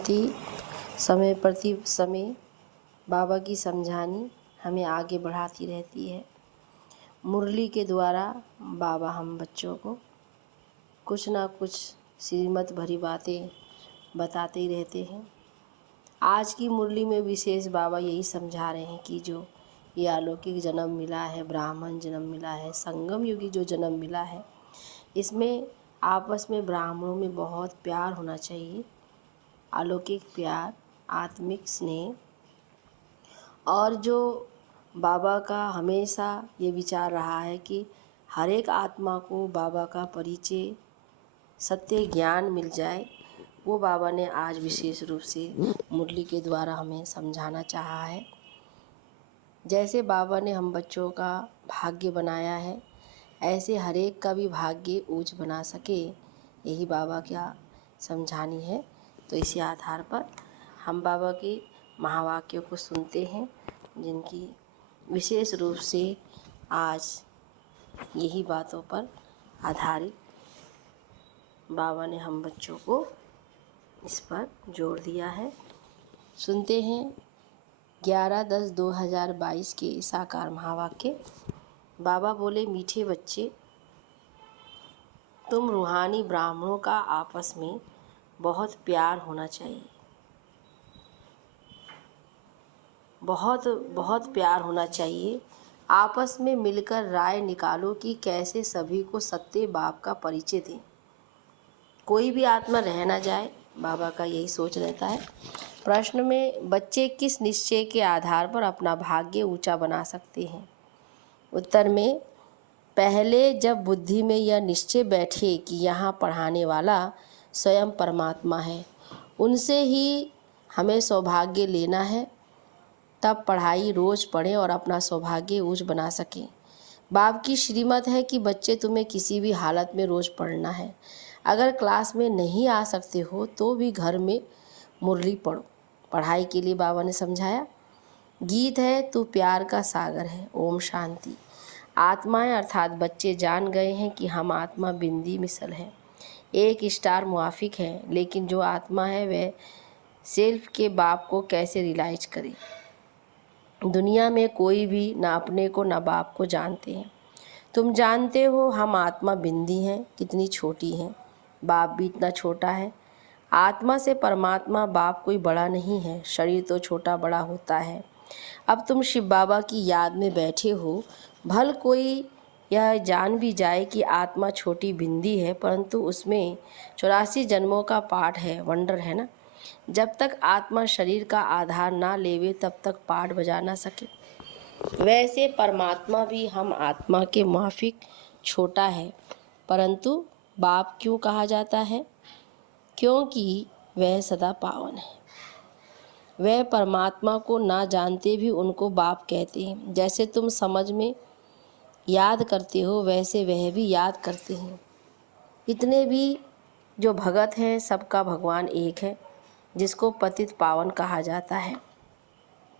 शांति। समय प्रति समय बाबा की समझानी हमें आगे बढ़ाती रहती है। मुरली के द्वारा बाबा हम बच्चों को कुछ ना कुछ श्रीमत भरी बातें बताते ही रहते हैं। आज की मुरली में विशेष बाबा यही समझा रहे हैं कि जो ये अलौकिक जन्म मिला है, ब्राह्मण जन्म मिला है, संगम युगी जो जन्म मिला है, इसमें आपस में ब्राह्मणों में बहुत प्यार होना चाहिए। अलौकिक प्यार, आत्मिक स्नेह। और जो बाबा का हमेशा ये विचार रहा है कि हर एक आत्मा को बाबा का परिचय, सत्य ज्ञान मिल जाए, वो बाबा ने आज विशेष रूप से मुरली के द्वारा हमें समझाना चाहा है। जैसे बाबा ने हम बच्चों का भाग्य बनाया है, ऐसे हर एक का भी भाग्य ऊंच बना सके, यही बाबा क्या समझानी है। तो इसी आधार पर हम बाबा के महावाक्यों को सुनते हैं, जिनकी विशेष रूप से आज यही बातों पर आधारित बाबा ने हम बच्चों को इस पर जोर दिया है। सुनते हैं 11/10/2022 के साकार महावाक्य। बाबा बोले, मीठे बच्चे, तुम रूहानी ब्राह्मणों का आपस में बहुत प्यार होना चाहिए। बहुत बहुत प्यार होना चाहिए। आपस में मिलकर राय निकालो कि कैसे सभी को सत्य बाप का परिचय दें। कोई भी आत्मा रह ना जाए, बाबा का यही सोच रहता है। प्रश्न में बच्चे किस निश्चय के आधार पर अपना भाग्य ऊंचा बना सकते हैं? उत्तर में, पहले जब बुद्धि में यह निश्चय बैठे कि यहाँ पढ़ाने वाला स्वयं परमात्मा है, उनसे ही हमें सौभाग्य लेना है, तब पढ़ाई रोज़ पढ़ें और अपना सौभाग्य ऊंच बना सकें। बाप की श्रीमत है कि बच्चे तुम्हें किसी भी हालत में रोज़ पढ़ना है। अगर क्लास में नहीं आ सकते हो तो भी घर में मुरली पढ़ो। पढ़ाई के लिए बाबा ने समझाया। गीत है, तू प्यार का सागर है। ओम शांति। आत्माएं अर्थात बच्चे जान गए हैं कि हम आत्मा बिंदी मिसल है, एक स्टार मुआफिक है, लेकिन जो आत्मा है वह सेल्फ के बाप को कैसे रियलाइज करे। दुनिया में कोई भी ना अपने को ना बाप को जानते हैं। तुम जानते हो हम आत्मा बिंदी हैं, कितनी छोटी हैं। बाप भी इतना छोटा है। आत्मा से परमात्मा बाप कोई बड़ा नहीं है, शरीर तो छोटा बड़ा होता है। अब तुम शिव बाबा की याद में बैठे हो, भल कोई यह जान भी जाए कि आत्मा छोटी बिंदी है, परंतु उसमें 84 जन्मों का पाठ है। वंडर है ना। जब तक आत्मा शरीर का आधार ना लेवे तब तक पाठ बजा ना सके। वैसे परमात्मा भी हम आत्मा के माफिक छोटा है, परंतु बाप क्यों कहा जाता है? क्योंकि वह सदा पावन है। वह परमात्मा को ना जानते भी उनको बाप कहते हैं। जैसे तुम समझ में याद करते हो, वैसे वह भी याद करते हैं। इतने भी जो भगत हैं, सबका भगवान एक है, जिसको पतित पावन कहा जाता है।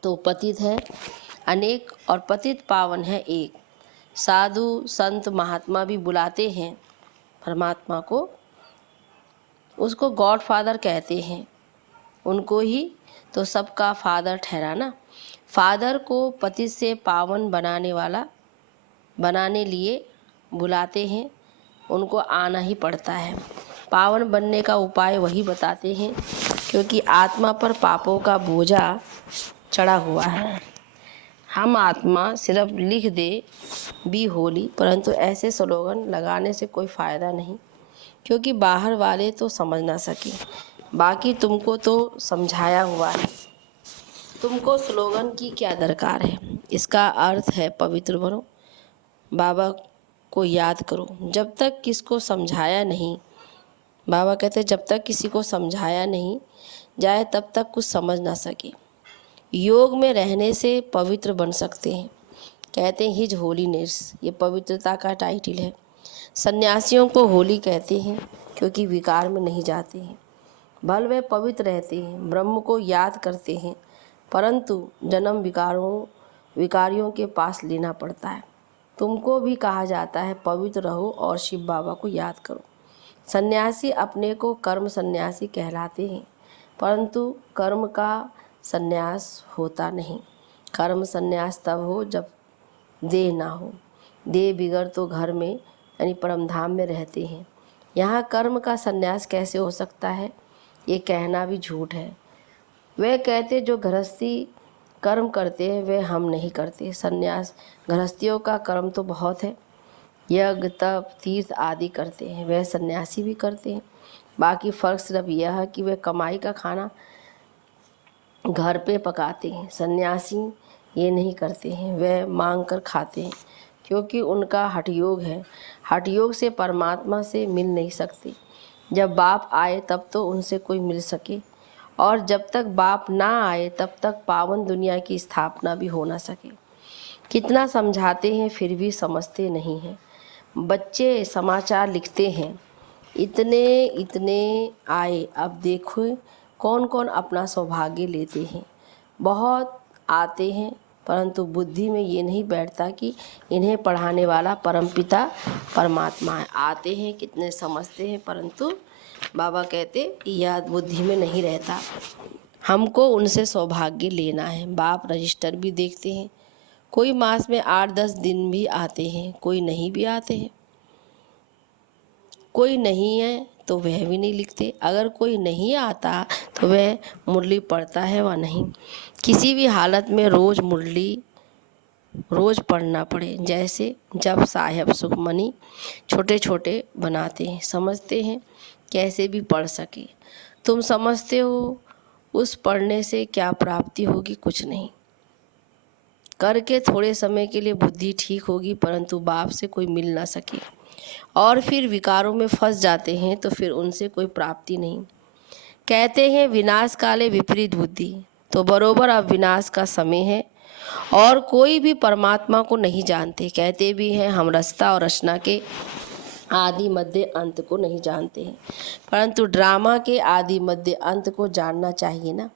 तो पतित है अनेक और पतित पावन है एक। साधु संत महात्मा भी बुलाते हैं परमात्मा को, उसको गॉड फादर कहते हैं, उनको ही तो सबका फादर ठहराना। फादर को पतित से पावन बनाने लिए बुलाते हैं, उनको आना ही पड़ता है। पावन बनने का उपाय वही बताते हैं, क्योंकि आत्मा पर पापों का बोझा चढ़ा हुआ है। हम आत्मा सिर्फ लिख दे बी होली, परंतु ऐसे स्लोगन लगाने से कोई फ़ायदा नहीं, क्योंकि बाहर वाले तो समझ ना सके, बाकी तुमको तो समझाया हुआ है। तुमको स्लोगन की क्या दरकार है? इसका अर्थ है पवित्र बनो, बाबा को याद करो। जब तक किसको समझाया नहीं, बाबा कहते जब तक किसी को समझाया नहीं जाए तब तक कुछ समझ ना सके। योग में रहने से पवित्र बन सकते हैं। कहते हैं हिज होलीनेस, ये पवित्रता का टाइटल है। सन्यासियों को होली कहते हैं क्योंकि विकार में नहीं जाते हैं। भल वे पवित्र रहते हैं, ब्रह्म को याद करते हैं, परंतु जन्म विकारियों के पास लेना पड़ता है। तुमको भी कहा जाता है पवित्र रहो और शिव बाबा को याद करो। सन्यासी अपने को कर्म सन्यासी कहलाते हैं, परंतु कर्म का संन्यास होता नहीं। कर्म संन्यास तब हो जब देह ना हो। देह बिगड़ तो घर में यानी परमधाम में रहते हैं। यहाँ कर्म का संन्यास कैसे हो सकता है, ये कहना भी झूठ है। वे कहते जो गृहस्थी कर्म करते हैं वे हम नहीं करते। संन्यास गृहस्थियों का कर्म तो बहुत है, यज्ञ तप तीर्थ आदि करते हैं, वह सन्यासी भी करते हैं। बाकी फ़र्क सिर्फ यह है कि वे कमाई का खाना घर पे पकाते हैं। सन्यासी ये नहीं करते हैं, वे मांग कर खाते हैं, क्योंकि उनका हठयोग है। हठयोग से परमात्मा से मिल नहीं सकते। जब बाप आए तब तो उनसे कोई मिल सके, और जब तक बाप ना आए तब तक पावन दुनिया की स्थापना भी हो ना सके। कितना समझाते हैं फिर भी समझते नहीं हैं। बच्चे समाचार लिखते हैं, इतने इतने आए, अब देखो कौन कौन अपना सौभाग्य लेते हैं। बहुत आते हैं परंतु बुद्धि में ये नहीं बैठता कि इन्हें पढ़ाने वाला परमपिता परमात्मा है। आते हैं कितने समझते हैं परंतु बाबा कहते यह बुद्धि में नहीं रहता। हमको उनसे सौभाग्य लेना है। बाप रजिस्टर भी देखते हैं, कोई मास में 8-10 दिन भी आते हैं, कोई नहीं भी आते हैं। कोई नहीं है तो वह भी नहीं लिखते। अगर कोई नहीं आता तो वह मुरली पढ़ता है व नहीं। किसी भी हालत में रोज़ मुरली रोज़ पढ़ना पड़े। जैसे जब साहेब सुखमनी छोटे छोटे बनाते हैं, समझते हैं कैसे भी पढ़ सके। तुम समझते हो उस पढ़ने से क्या प्राप्ति होगी? कुछ नहीं। करके थोड़े समय के लिए बुद्धि ठीक होगी परंतु बाप से कोई मिल ना सके, और फिर विकारों में फंस जाते हैं तो फिर उनसे कोई प्राप्ति नहीं। कहते हैं विनाश काले विपरीत बुद्धि, तो बरोबर अब विनाश का समय है और कोई भी परमात्मा को नहीं जानते। कहते भी हैं हम रचता और रचना के आदि मध्य अंत को नहीं जानते हैं, परंतु ड्रामा के आदि मध्य अंत को जानना चाहिए ना।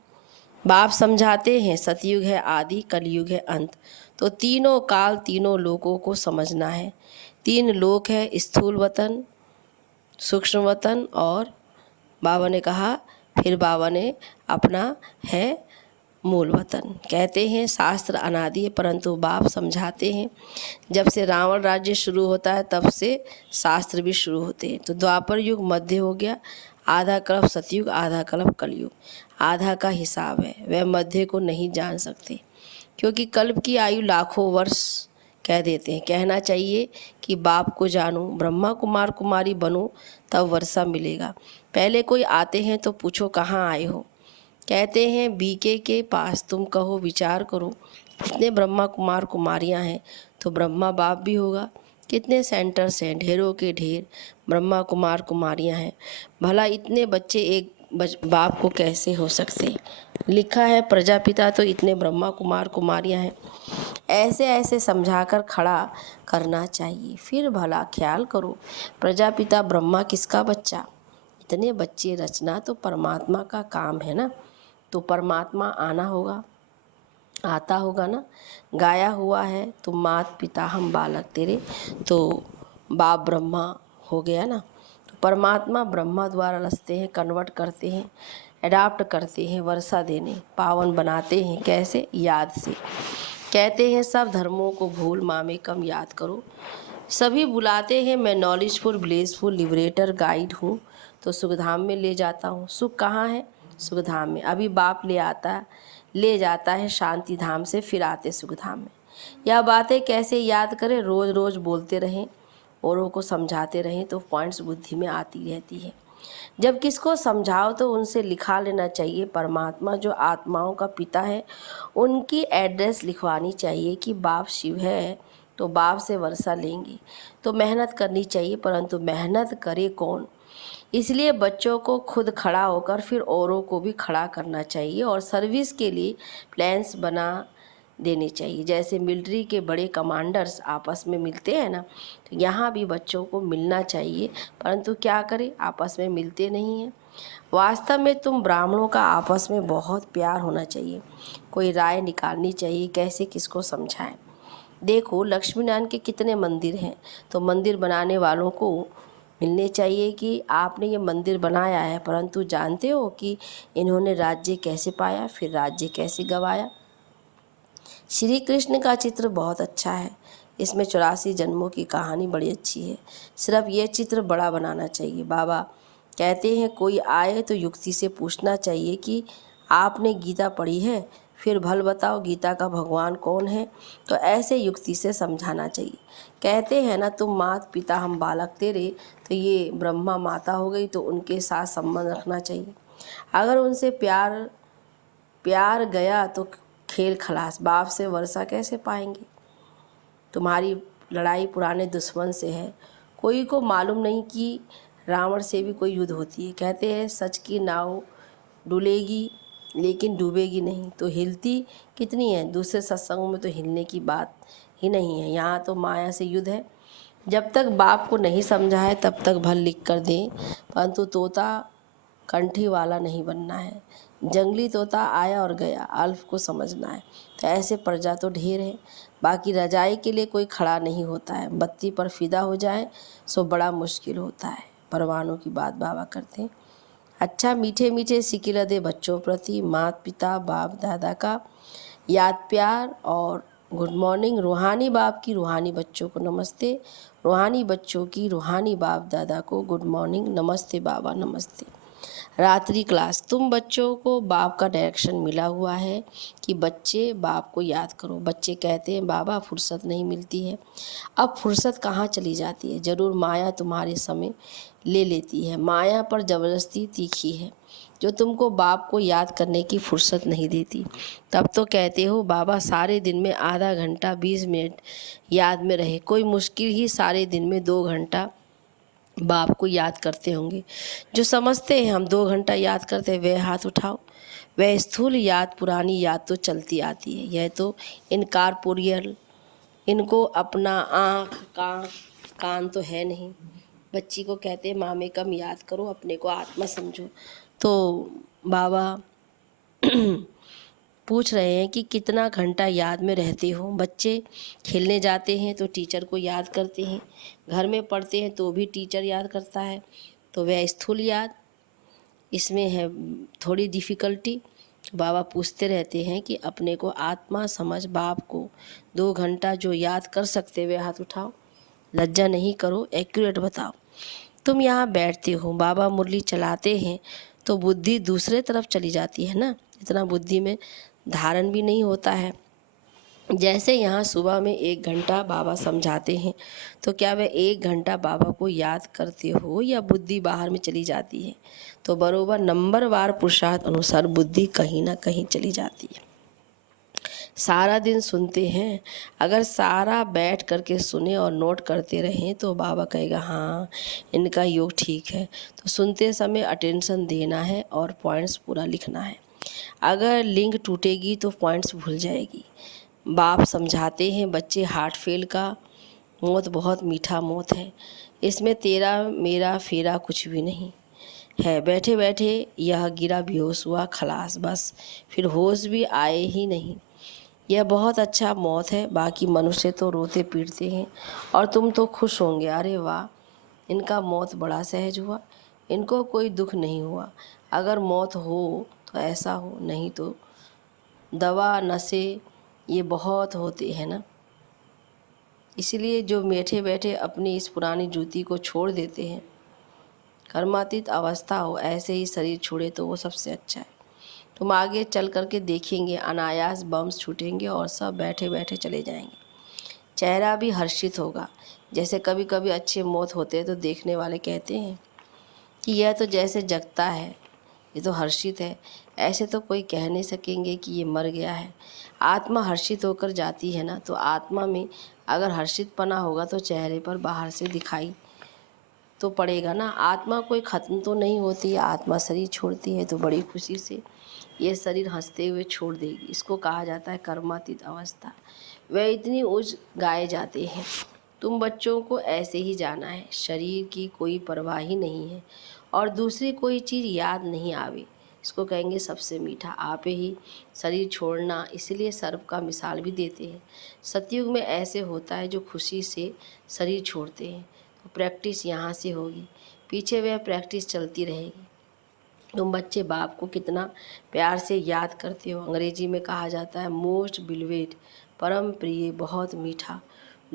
बाप समझाते हैं सतयुग है आदि, कलयुग है अंत, तो तीनों काल तीनों लोकों को समझना है। 3 लोक है, स्थूल वतन, सूक्ष्म वतन और बाबा ने कहा, फिर बाबा ने अपना है मूल वतन। कहते हैं शास्त्र अनादि है परंतु बाप समझाते हैं जब से रावण राज्य शुरू होता है तब से शास्त्र भी शुरू होते हैं। तो द्वापर युग मध्य हो गया, आधा कल्प सतयुग, आधा कल्प कलयुग, आधा का हिसाब है। वह मध्य को नहीं जान सकते क्योंकि कल्प की आयु लाखों वर्ष कह देते हैं। कहना चाहिए कि बाप को जानो, ब्रह्मा कुमार कुमारी बनो तब वर्षा मिलेगा। पहले कोई आते हैं तो पूछो कहाँ आए हो। कहते हैं बीके के पास, तुम कहो विचार करो कितने ब्रह्मा कुमार कुमारियां हैं तो ब्रह्मा बाप भी होगा। कितने सेंटर्स हैं, ढेरों के ढेर ब्रह्मा कुमार कुमारियां हैं। भला इतने बच्चे एक बाप को कैसे हो सकते? लिखा है प्रजापिता तो इतने ब्रह्मा कुमार कुमारियां हैं। ऐसे ऐसे समझाकर खड़ा करना चाहिए। फिर भला ख्याल करो, प्रजापिता ब्रह्मा किसका बच्चा? इतने बच्चे रचना तो परमात्मा का काम है ना, तो परमात्मा आना होगा, आता होगा ना। गाया हुआ है तुम मात पिता हम बालक तेरे, तो बाप ब्रह्मा हो गया ना। तो परमात्मा ब्रह्मा द्वारा रचते हैं, कन्वर्ट करते हैं, अडाप्ट करते हैं, वर्षा देने पावन बनाते हैं। कैसे? याद से। कहते हैं सब धर्मों को भूल मामे कम याद करो। सभी बुलाते हैं मैं नॉलेजफुल ब्लेसफुल लिबरेटर गाइड हूँ, तो सुखधाम में ले जाता हूँ। सुख कहाँ है? सुखधाम में। अभी बाप ले जाता है शांति धाम से, फिर आते सुखधाम में। यह बातें कैसे याद करें? रोज़ रोज़ बोलते रहें, औरों को समझाते रहें तो पॉइंट्स बुद्धि में आती रहती है। जब किसको समझाओ तो उनसे लिखा लेना चाहिए। परमात्मा जो आत्माओं का पिता है उनकी एड्रेस लिखवानी चाहिए कि बाप शिव है तो बाप से वर्षा लेंगे। तो मेहनत करनी चाहिए, परंतु मेहनत करे कौन? इसलिए बच्चों को खुद खड़ा होकर फिर औरों को भी खड़ा करना चाहिए और सर्विस के लिए प्लान्स बना देने चाहिए। जैसे मिलिट्री के बड़े कमांडर्स आपस में मिलते हैं ना, तो यहाँ भी बच्चों को मिलना चाहिए, परंतु क्या करें, आपस में मिलते नहीं हैं। वास्तव में तुम ब्राह्मणों का आपस में बहुत प्यार होना चाहिए। कोई राय निकालनी चाहिए कैसे किसको समझाएं। देखो लक्ष्मी नारायण के कितने मंदिर हैं, तो मंदिर बनाने वालों को मिलने चाहिए कि आपने ये मंदिर बनाया है, परंतु जानते हो कि इन्होंने राज्य कैसे पाया, फिर राज्य कैसे गंवाया। श्री कृष्ण का चित्र बहुत अच्छा है, इसमें 84 जन्मों की कहानी बड़ी अच्छी है। सिर्फ ये चित्र बड़ा बनाना चाहिए। बाबा कहते हैं कोई आए तो युक्ति से पूछना चाहिए कि आपने गीता पढ़ी है, फिर भल बताओ गीता का भगवान कौन है। तो ऐसे युक्ति से समझाना चाहिए। कहते हैं ना, तुम मात पिता हम बालक तेरे, तो ये ब्रह्मा माता हो गई, तो उनके साथ संबंध रखना चाहिए। अगर उनसे प्यार गया तो खेल खलास, बाप से वर्षा कैसे पाएंगे। तुम्हारी लड़ाई पुराने दुश्मन से है। कोई को मालूम नहीं कि रावण से भी कोई युद्ध होती है। कहते हैं सच की नाव डुलेगी लेकिन डूबेगी नहीं, तो हिलती कितनी है। दूसरे सत्संगों में तो हिलने की बात ही नहीं है। यहाँ तो माया से युद्ध है। जब तक बाप को नहीं समझा है तब तक भल लिख कर दें, परंतु तोता कंठी वाला नहीं बनना है। जंगली तोता आया और गया, अल्फ को समझना है। तो ऐसे प्रजा तो ढेर है, बाकी रजाई के लिए कोई खड़ा नहीं होता है। बत्ती पर फिदा हो जाए सो बड़ा मुश्किल होता है। परवानों की बात बाबा करते हैं। अच्छा मीठे मीठे सिकिल दे बच्चों प्रति माता पिता बाप दादा का याद प्यार और गुड मॉर्निंग। रूहानी बाप की रूहानी बच्चों को नमस्ते, रूहानी बच्चों की रूहानी बाप दादा को गुड मॉर्निंग, नमस्ते बाबा नमस्ते। रात्रि क्लास। तुम बच्चों को बाप का डायरेक्शन मिला हुआ है कि बच्चे बाप को याद करो। बच्चे कहते हैं बाबा फुर्सत नहीं मिलती है। अब फुर्सत कहाँ चली जाती है, ज़रूर माया तुम्हारे समय ले लेती है। माया पर ज़बरदस्ती तीखी है जो तुमको बाप को याद करने की फुर्सत नहीं देती। तब तो कहते हो बाबा सारे दिन में आधा घंटा 20 मिनट याद में रहे। कोई मुश्किल ही सारे दिन में 2 घंटा बाप को याद करते होंगे। जो समझते हैं हम 2 घंटा याद करते हैं वह हाथ उठाओ। वह स्थूल याद पुरानी याद तो चलती आती है। यह तो इनकॉर्पोरियल, इनको अपना आँख कान तो है नहीं। बच्ची को कहते हैं माँ में कम याद करो, अपने को आत्मा समझो। तो बाबा पूछ रहे हैं कि कितना घंटा याद में रहते हो। बच्चे खेलने जाते हैं तो टीचर को याद करते हैं, घर में पढ़ते हैं तो भी टीचर याद करता है। तो वह स्थूल याद, इसमें है थोड़ी डिफ़िकल्टी। बाबा पूछते रहते हैं कि अपने को आत्मा समझ बाप को 2 घंटा जो याद कर सकते वे हाथ उठाओ। लज्जा नहीं करो, एक्यूरेट बताओ। तुम यहाँ बैठते हो, बाबा मुरली चलाते हैं तो बुद्धि दूसरे तरफ चली जाती है ना। इतना बुद्धि में धारण भी नहीं होता है। जैसे यहाँ सुबह में 1 घंटा बाबा समझाते हैं, तो क्या वह 1 घंटा बाबा को याद करते हो या बुद्धि बाहर में चली जाती है। तो बरोबर नंबरवार पुरुषार्थ अनुसार बुद्धि कहीं ना कहीं चली जाती है। सारा दिन सुनते हैं, अगर सारा बैठ करके सुने और नोट करते रहें तो बाबा कहेगा हाँ इनका योग ठीक है। तो सुनते समय अटेंशन देना है और पॉइंट्स पूरा लिखना है। अगर लिंक टूटेगी तो पॉइंट्स भूल जाएगी। बाप समझाते हैं बच्चे हार्ट फेल का मौत बहुत मीठा मौत है, इसमें तेरा मेरा फेरा कुछ भी नहीं है। बैठे बैठे यह गिरा बेहोश हुआ खलास, बस फिर होश भी आए ही नहीं। यह बहुत अच्छा मौत है। बाकी मनुष्य तो रोते पीटते हैं और तुम तो खुश होंगे, अरे वाह इनका मौत बड़ा सहज हुआ, इनको कोई दुख नहीं हुआ। अगर मौत हो तो ऐसा हो, नहीं तो दवा नशे ये बहुत होते हैं ना। इसलिए जो बैठे बैठे अपनी इस पुरानी जूती को छोड़ देते हैं, कर्मातीत अवस्था हो, ऐसे ही शरीर छोड़े तो वो सबसे अच्छा है। तुम आगे चल करके देखेंगे अनायास बम्स छूटेंगे और सब बैठे बैठे चले जाएंगे। चेहरा भी हर्षित होगा। जैसे कभी कभी अच्छे मौत होते हैं तो देखने वाले कहते हैं कि यह तो जैसे जगता है, ये तो हर्षित है। ऐसे तो कोई कह नहीं सकेंगे कि ये मर गया है। आत्मा हर्षित होकर जाती है ना, तो आत्मा में अगर हर्षितपना होगा तो चेहरे पर बाहर से दिखाई तो पड़ेगा ना। आत्मा कोई ख़त्म तो नहीं होती है, आत्मा शरीर छोड़ती है तो बड़ी खुशी से ये शरीर हंसते हुए छोड़ देगी। इसको कहा जाता है कर्मातीत अवस्था। वह इतनी उच्च गाए जाते हैं। तुम बच्चों को ऐसे ही जाना है, शरीर की कोई परवाह ही नहीं है और दूसरी कोई चीज़ याद नहीं आवे। इसको कहेंगे सबसे मीठा। आप ही शरीर छोड़ना, इसलिए सर्प का मिसाल भी देते हैं। सतयुग में ऐसे होता है जो खुशी से शरीर छोड़ते हैं। प्रैक्टिस यहाँ से होगी, पीछे वह प्रैक्टिस चलती रहेगी। तुम बच्चे बाप को कितना प्यार से याद करते हो। अंग्रेजी में कहा जाता है मोस्ट बिलवेड, परम प्रिय, बहुत मीठा।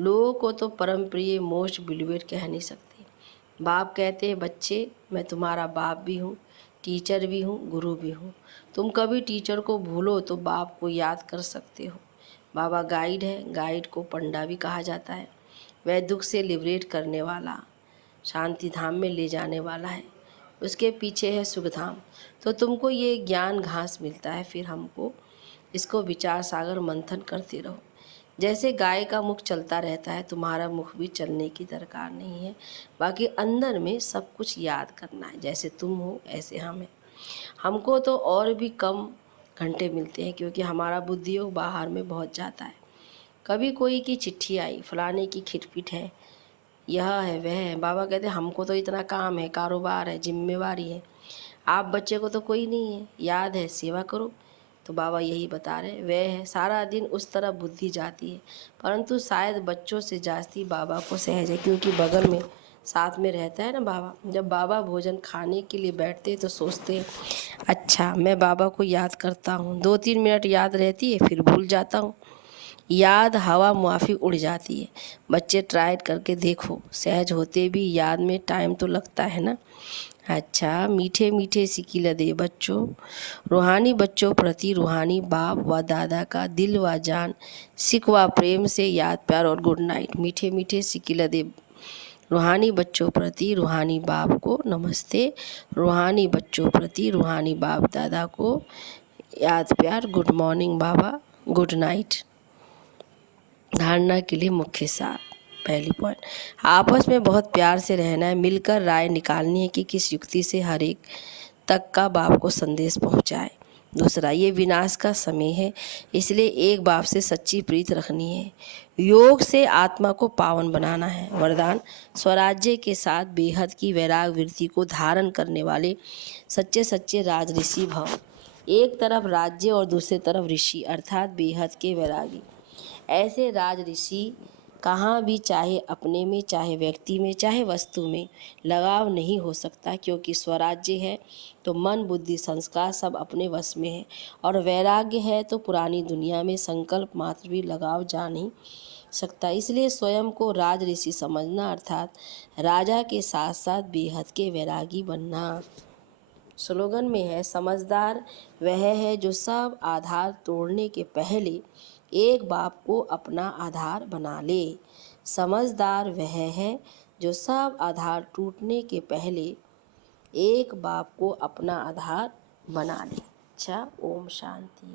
लोगों को तो परम प्रिय मोस्ट बिलवेड कह नहीं सकते। बाप कहते हैं बच्चे मैं तुम्हारा बाप भी हूँ, टीचर भी हूँ, गुरु भी हूँ। तुम कभी टीचर को भूलो तो बाप को याद कर सकते हो। बाबा गाइड है, गाइड को पंडा भी कहा जाता है। वह दुख से लिबरेट करने वाला, शांति धाम में ले जाने वाला है। उसके पीछे है सुखधाम। तो तुमको ये ज्ञान घास मिलता है, फिर हमको इसको विचार सागर मंथन करते रहो। जैसे गाय का मुख चलता रहता है, तुम्हारा मुख भी चलने की दरकार नहीं है। बाकी अंदर में सब कुछ याद करना है। जैसे तुम हो ऐसे हम हैं। हमको तो और भी कम घंटे मिलते हैं क्योंकि हमारा बुद्धियोग बाहर में बहुत जाता है। कभी कोई की चिट्ठी आई, फलाने की खिटपिट है, यह है वह है। बाबा कहते हैं हमको तो इतना काम है, कारोबार है, जिम्मेवारी है। आप बच्चे को तो कोई नहीं है, याद है सेवा करो। तो बाबा यही बता रहे वह है। सारा दिन उस तरफ बुद्धि जाती है, परंतु शायद बच्चों से जाती बाबा को सहज है क्योंकि बगल में साथ में रहता है ना बाबा। जब बाबा भोजन खाने के लिए बैठते तो सोचते हैं अच्छा मैं बाबा को याद करता हूँ। 2-3 मिनट याद रहती है, फिर भूल जाता हूँ। याद हवा मुआफी उड़ जाती है। बच्चे ट्राई करके देखो, सहज होते भी याद में टाइम तो लगता है ना। अच्छा मीठे मीठे सिकिल दे बच्चों, रूहानी बच्चों प्रति रूहानी बाप व दादा का दिल व जान, सिकवा प्रेम से याद प्यार और गुड नाइट। मीठे मीठे सिकिल दे रूहानी बच्चों प्रति रूहानी बाप को नमस्ते, रूहानी बच्चों प्रति रूहानी बाप दादा को याद प्यार, गुड मॉर्निंग बाबा, गुड नाइट। धारणा के लिए मुख्य सार। पहली पॉइंट, आपस में बहुत प्यार से रहना है, मिलकर राय निकालनी है कि किस युक्ति से हर एक तक का बाप को संदेश पहुंचाए। दूसरा, ये विनाश का समय है, इसलिए एक बाप से सच्ची प्रीत रखनी है। योग से आत्मा को पावन बनाना है। वरदान, स्वराज्य के साथ बेहद की वैराग वृत्ति को धारण करने वाले सच्चे सच्चे राज ऋषि भव। एक तरफ राज्य और दूसरी तरफ ऋषि अर्थात बेहद के वैरागी। ऐसे राज ऋषि कहाँ भी, चाहे अपने में, चाहे व्यक्ति में, चाहे वस्तु में लगाव नहीं हो सकता क्योंकि स्वराज्य है तो मन बुद्धि संस्कार सब अपने वश में है, और वैराग्य है तो पुरानी दुनिया में संकल्प मात्र भी लगाव जा नहीं सकता। इसलिए स्वयं को राज ऋषि समझना अर्थात राजा के साथ साथ बेहद के वैरागी बनना। स्लोगन में है समझदार वह है जो सब आधार तोड़ने के पहले एक बाप को अपना आधार बना ले। समझदार वह है जो सब आधार टूटने के पहले एक बाप को अपना आधार बना ले। अच्छा, ओम शांति।